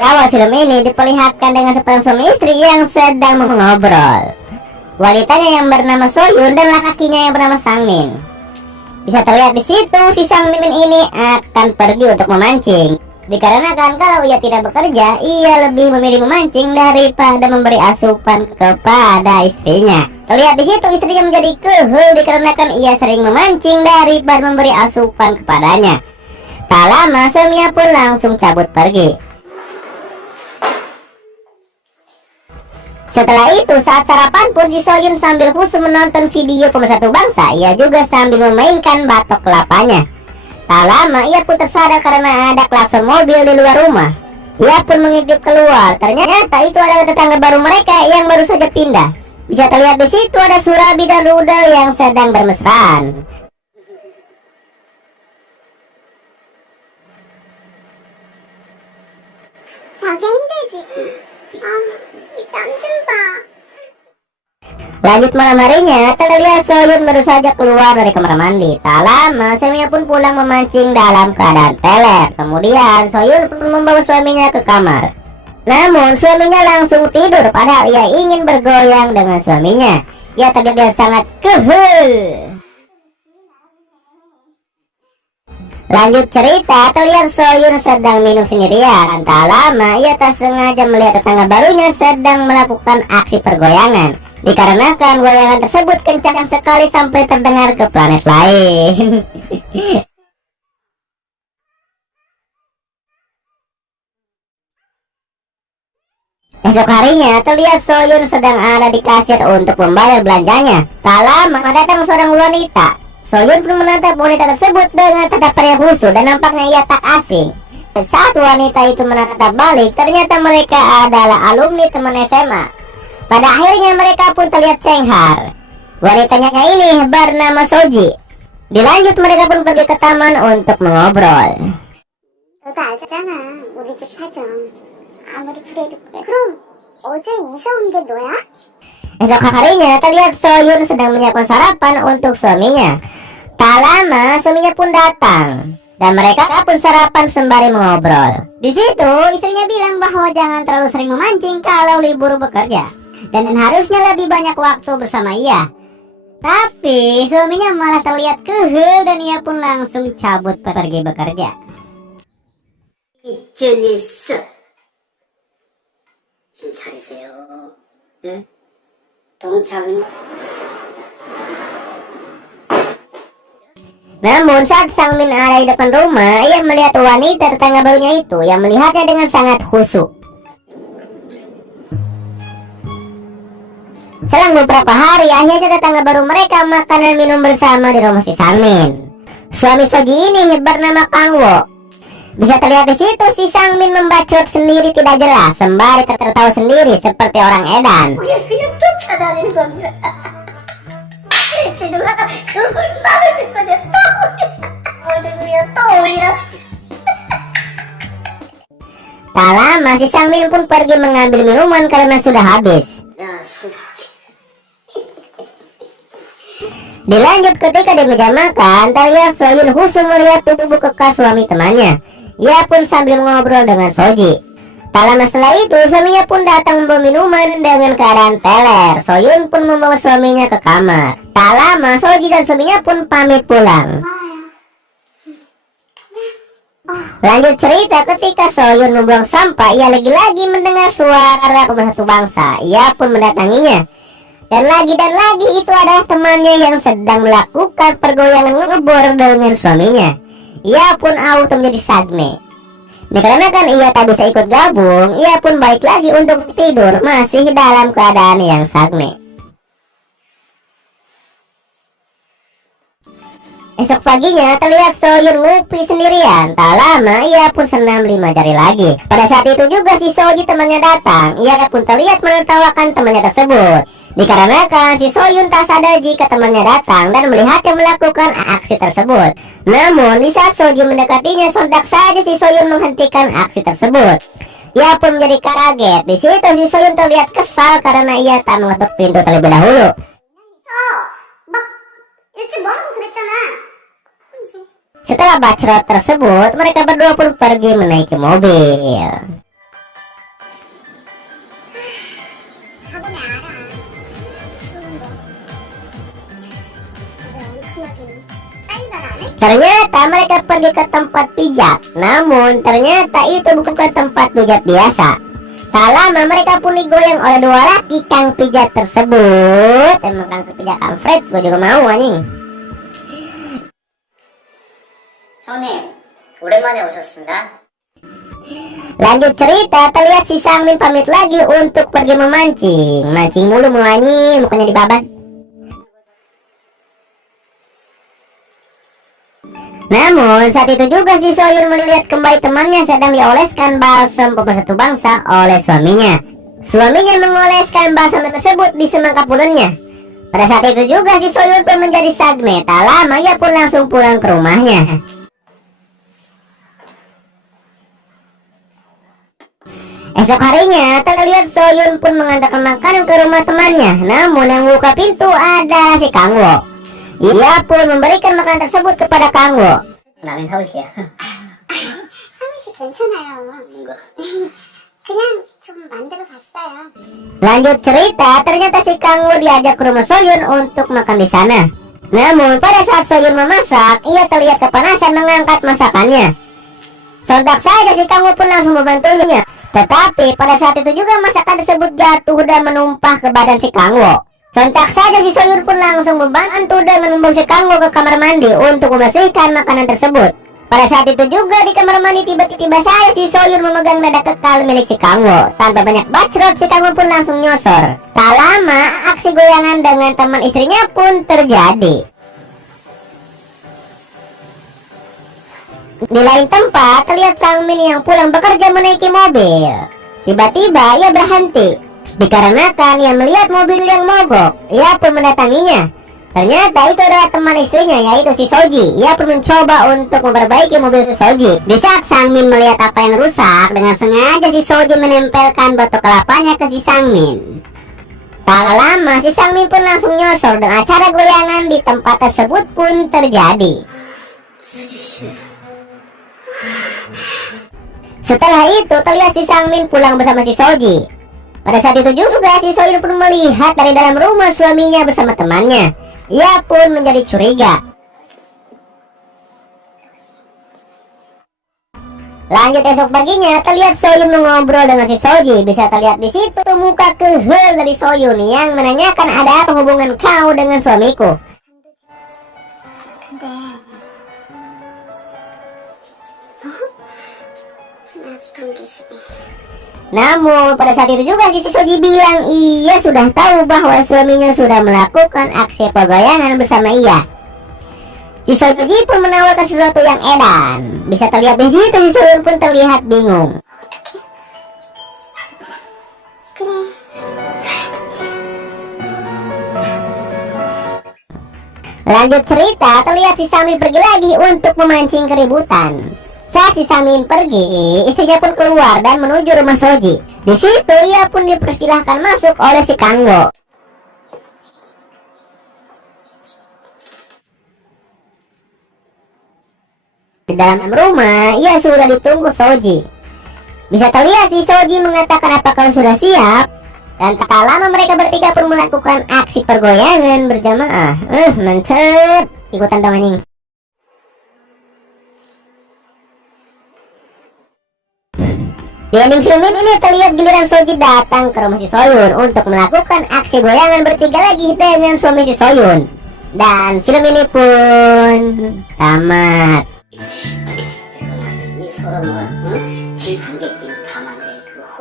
Di awal film ini diperlihatkan dengan sepasang suami istri yang sedang mengobrol. Wanitanya yang bernama Soyun dan laki-lakinya yang bernama Sangmin. Bisa terlihat di situ si Sangmin ini akan pergi untuk memancing. Dikarenakan kalau ia tidak bekerja, ia lebih memilih memancing daripada memberi asupan kepada istrinya. Terlihat di situ istrinya menjadi kehul dikarenakan ia sering memancing daripada memberi asupan kepadanya. Tak lama suaminya pun langsung cabut pergi. Setelah itu saat sarapan pun si Soyun sambil khusyuk menonton video Pemersatu Bangsa. Ia juga sambil memainkan batok kelapanya. Tak lama ia pun tersadar karena ada klakson mobil di luar rumah. Ia pun mengintip keluar. Ternyata itu adalah tetangga baru mereka yang baru saja pindah. Bisa terlihat di situ ada Surabi dan Rudel yang sedang bermesraan. 자기 힘들지? 땀 좀 봐. Lanjut malam harinya, terlihat Soyun baru saja keluar dari kamar mandi. Tak lama, suaminya pun pulang memancing dalam keadaan teler. Kemudian, Soyun pun membawa suaminya ke kamar. Namun, suaminya langsung tidur padahal ia ingin bergoyang dengan suaminya. Ia terlihat sangat kehul. Lanjut cerita, terlihat Soyun sedang minum sendirian. Tak lama, ia tak sengaja melihat tetangga barunya sedang melakukan aksi pergoyangan. Dikarenakan goyangan tersebut kencang sekali sampai terdengar ke planet lain. Esok harinya, terlihat Soyun sedang ada di kasir untuk membayar belanjanya. Tak lama, datang seorang wanita. Soyun pun menatap wanita tersebut dengan tatapan yang khusyuk dan nampaknya ia tak asing. Saat wanita itu menatap balik, ternyata mereka adalah alumni teman SMA. Pada akhirnya mereka pun terlihat cenghar. Wanitanya ini bernama Soji. Dilanjut mereka pun pergi ke taman untuk mengobrol. 너도 알잖아, 우리 집 사정. 아무리 그래도 그래. 그럼 어제 이사 온 게 너야? Esok harinya terlihat Soyun sedang menyiapkan sarapan untuk suaminya. Tak lama suaminya pun datang dan mereka pun sarapan sembari mengobrol. Di situ istrinya bilang bahwa jangan terlalu sering memancing kalau libur bekerja dan harusnya lebih banyak waktu bersama ia. Tapi suaminya malah terlihat kehul dan ia pun langsung cabut pergi bekerja. 이쯤이스 차리세요. 네? 동창은 Namun saat Sangmin ada di depan rumah, ia melihat wanita tetangga barunya itu yang melihatnya dengan sangat khusyuk. Selang beberapa hari, akhirnya tetangga baru mereka makan dan minum bersama di rumah si Sangmin. Suami Soji ini bernama Kangwo. Bisa terlihat di situ si Sangmin membacot sendiri tidak jelas, sembari tertawa sendiri seperti orang edan. 그냥 쫓아다니는 겁니다. 제 누나가 그걸 말을 듣고 내가 또 오리라. Tak lama si Sangmin pun pergi mengambil minuman karena sudah habis. 야 수사. Dilanjut ketika di meja makan, terlihat Soyun khusyuk melihat tubuh kekar suami temannya. Ia pun sambil mengobrol dengan Soji. Tak lama setelah itu, suaminya pun datang membawa minuman dengan keadaan teler. Soyun pun membawa suaminya ke kamar. Tak lama, Soji dan suaminya pun pamit pulang. Lanjut cerita, ketika Soyun membuang sampah, ia lagi-lagi mendengar suara Pemersatu Bangsa. Ia pun mendatanginya. Dan lagi itu adalah temannya yang sedang melakukan pergoyangan ngebor dengan suaminya. Ia pun auto menjadi sagne. Dikarenakan ia tak bisa ikut gabung, ia pun balik lagi untuk tidur masih dalam keadaan yang sagne. Esok paginya terlihat Soyun ngopi sendirian. Tak lama ia pun senam 5 jari lagi. Pada saat itu juga si Soji temannya datang. Ia pun terlihat menertawakan temannya tersebut. Dikarenakan si Soyun tak sadar jika temannya datang dan melihatnya melakukan aksi tersebut. Namun di saat Soji mendekatinya, sontak saja si Soyun menghentikan aksi tersebut. Ia pun menjadi kaget. Di situ si Soyun terlihat kesal karena ia tak mengetuk pintu terlebih dahulu. 막 일찍 뭐하고 그랬잖아. Setelah bacrot tersebut, mereka berdua pun pergi menaiki mobil. Ternyata mereka pergi ke tempat pijat. Namun ternyata itu bukan tempat pijat biasa. Tak lama mereka pun digoyang oleh dua laki kang pijat tersebut. Emang kang pijat kampret, gue juga mau anjing. 형님, 오랜만에 오셨습니다. Lanjut cerita, terlihat si Sangmin pamit lagi untuk pergi memancing. Mancing mulu mau anjing, mukanya dibabat. Namun saat itu juga si Soyun melihat kembali temannya sedang dioleskan balsam pemersatu bangsa oleh suaminya. Suaminya mengoleskan balsam tersebut di semangka pulennya. Pada saat itu juga si Soyun pun menjadi sadme. Tak lama ia pun langsung pulang ke rumahnya. Esok harinya terlihat Soyun pun mengantarkan makanan ke rumah temannya. Namun yang buka pintu adalah si Kangwo. Ia pun memberikan makanan tersebut kepada Kangwo. 라면 사올게요. 상민씨 괜찮아요. 그냥 좀 만들어 봤어요. Lanjut cerita, ternyata si Kangwo diajak ke rumah Soyun untuk makan di sana. Namun pada saat Soyun memasak, ia terlihat kepanasan mengangkat masakannya. Sontak saja si Kangwo pun langsung membantunya. Tetapi pada saat itu juga masakan tersebut jatuh dan menumpah ke badan si Kangwo. Sontak saja si Soyun pun langsung membantu dan membawa si Kangwo ke kamar mandi untuk membersihkan makanan tersebut. Pada saat itu juga di kamar mandi tiba-tiba saja si Soyun memegang nada kekal milik si Kangwo. Tanpa banyak bacrot, si Kangwo pun langsung nyosor. Tak lama aksi goyangan dengan teman istrinya pun terjadi. Di lain tempat terlihat Sangmin yang pulang bekerja menaiki mobil. Tiba-tiba ia berhenti dikarenakan ia melihat mobil yang mogok. Ia pun mendatanginya. Ternyata itu adalah teman istrinya, yaitu si Soji. Ia pun mencoba untuk memperbaiki mobil si Soji. Di saat Sangmin melihat apa yang rusak, dengan sengaja si Soji menempelkan batu kelapanya ke si Sangmin. Tak lama si Sangmin pun langsung nyosor dan acara goyangan di tempat tersebut pun terjadi. Setelah itu terlihat si Sangmin pulang bersama si Soji. Pada saat itu juga si Soyun pun melihat dari dalam rumah suaminya bersama temannya. Ia pun menjadi curiga. Lanjut esok paginya terlihat Soyun mengobrol dengan si Soji. Bisa terlihat di situ muka kehel dari Soyun yang menanyakan ada apa hubungan kau dengan suamiku. 근데 나쁜 기술이. Namun pada saat itu juga si Soji bilang ia sudah tahu bahwa suaminya sudah melakukan aksi pergoyangan bersama ia. Si Soji pun menawarkan sesuatu yang edan. Bisa terlihat di situ si Soyun pun terlihat bingung. 그래. Lanjut cerita, terlihat si Sangmin pergi lagi untuk memancing keributan. Saat si Sangmin pergi, istrinya pun keluar dan menuju rumah Soji. Di situ ia pun dipersilahkan masuk oleh si Kangwo. Di dalam rumah, ia sudah ditunggu Soji. Bisa terlihat si Soji mengatakan apakah sudah siap. Dan tak lama mereka bertiga pun melakukan aksi pergoyangan berjamaah. Mantep. Ikutan dong anjing. Di ending film ini terlihat giliran Soji datang ke rumah si Soyun untuk melakukan aksi goyangan bertiga lagi dengan suami si Soyun. Dan film ini pun tamat. 이 서로 뭐, 응? 질풍객기